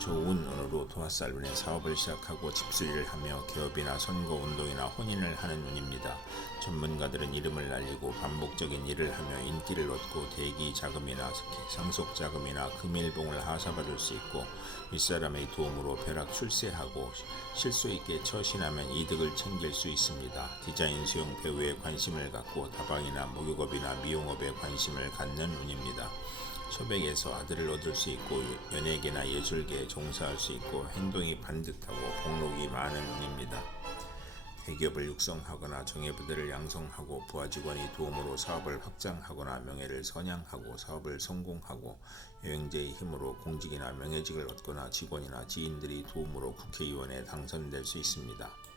좋은 운으로 도화살운에 사업을 시작하고 집수리를 하며 기업이나 선거 운동이나 혼인을 하는 운입니다. 전문가들은 이름을 날리고 반복적인 일을 하며 인기를 얻고 대기 자금이나 상속 자금이나 금일봉을 하사받을 수 있고 윗사람의 도움으로 벼락 출세하고 실수 있게 처신하면 이득을 챙길 수 있습니다. 디자인 수용 배우에 관심을 갖고 다방이나 목욕업이나 미용업에 관심을 갖는 운입니다. 소백에서 아들을 얻을 수 있고 연예계나 예술계에 종사할 수 있고 행동이 반듯하고 복록이 많은 운입니다. 대기업을 육성하거나 정예부대를 양성하고 부하 직원이 도움으로 사업을 확장하거나 명예를 선양하고 사업을 성공하고 여행제의 힘으로 공직이나 명예직을 얻거나 직원이나 지인들이 도움으로 국회의원에 당선될 수 있습니다.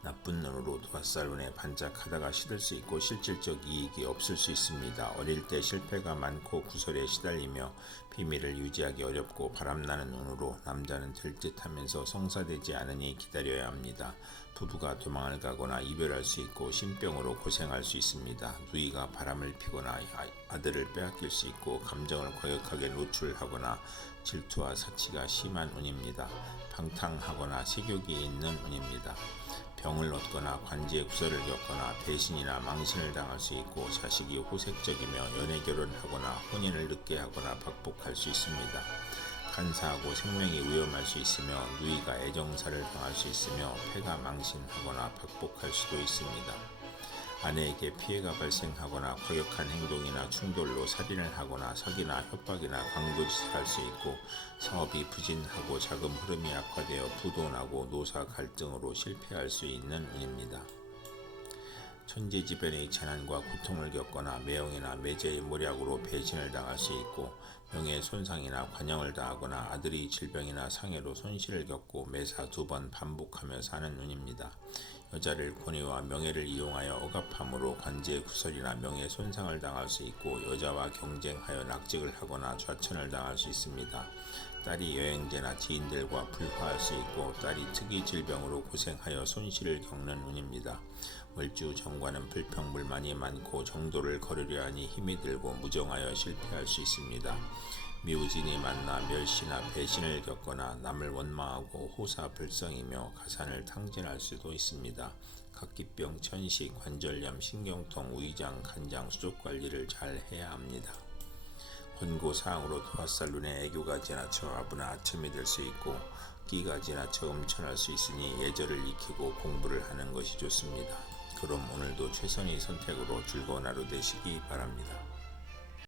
나쁜 눈으로 도화살운에 반짝하다가 시들 수 있고 실질적 이익이 없을 수 있습니다. 어릴 때 실패가 많고 구설에 시달리며 비밀을 유지하기 어렵고 바람나는 눈으로 남자는 될 듯 하면서 성사되지 않으니 기다려야 합니다. 부부가 도망을 가거나 이별할 수 있고 신병으로 고생할 수 있습니다. 누이가 바람을 피거나 아들을 빼앗길 수 있고 감정을 거역하게 노출하거나 질투와 사치가 심한 운입니다. 방탕하거나 식욕이 있는 운입니다. 병을 얻거나 관지의 구설을 겪거나 배신이나 망신을 당할 수 있고 자식이 호색적이며 연애 결혼하거나 혼인을 늦게 하거나 박복할 수 있습니다. 간사하고 생명이 위험할 수 있으며 누이가 애정사를 당할 수 있으며 폐가 망신하거나 박복할 수도 있습니다. 아내에게 피해가 발생하거나 거역한 행동이나 충돌로 살인을 하거나 사기나 협박이나 강도짓을 할 수 있고 사업이 부진하고 자금 흐름이 악화되어 부도나고 노사 갈등으로 실패할 수 있는 운입니다. 천재지변의 재난과 고통을 겪거나 매형이나 매제의 모략으로 배신을 당할 수 있고 명예 손상이나 관영을 당하거나 아들이 질병이나 상해로 손실을 겪고 매사 두 번 반복하며 사는 운입니다. 여자를 권위와 명예를 이용하여 억압함으로 관제의 구설이나 명예 손상을 당할 수 있고 여자와 경쟁하여 낙직을 하거나 좌천을 당할 수 있습니다. 딸이 여행제나 지인들과 불화할 수 있고 딸이 특이 질병으로 고생하여 손실을 겪는 운입니다. 월주 정관은 불평불만이 많고 정도를 거르려 하니 힘이 들고 무정하여 실패할 수 있습니다. 미우진이 만나 멸시나 배신을 겪거나 남을 원망하고 호사불성이며 가산을 탕진할 수도 있습니다. 각기병, 천식, 관절염, 신경통, 위장, 간장, 수족 관리를 잘 해야 합니다. 혼고사항으로 도화살 눈에 애교가 지나쳐 아부나 아첨이 될 수 있고 끼가 지나쳐 음천할 수 있으니 예절을 익히고 공부를 하는 것이 좋습니다. 그럼 오늘도 최선의 선택으로 즐거운 하루 되시기 바랍니다.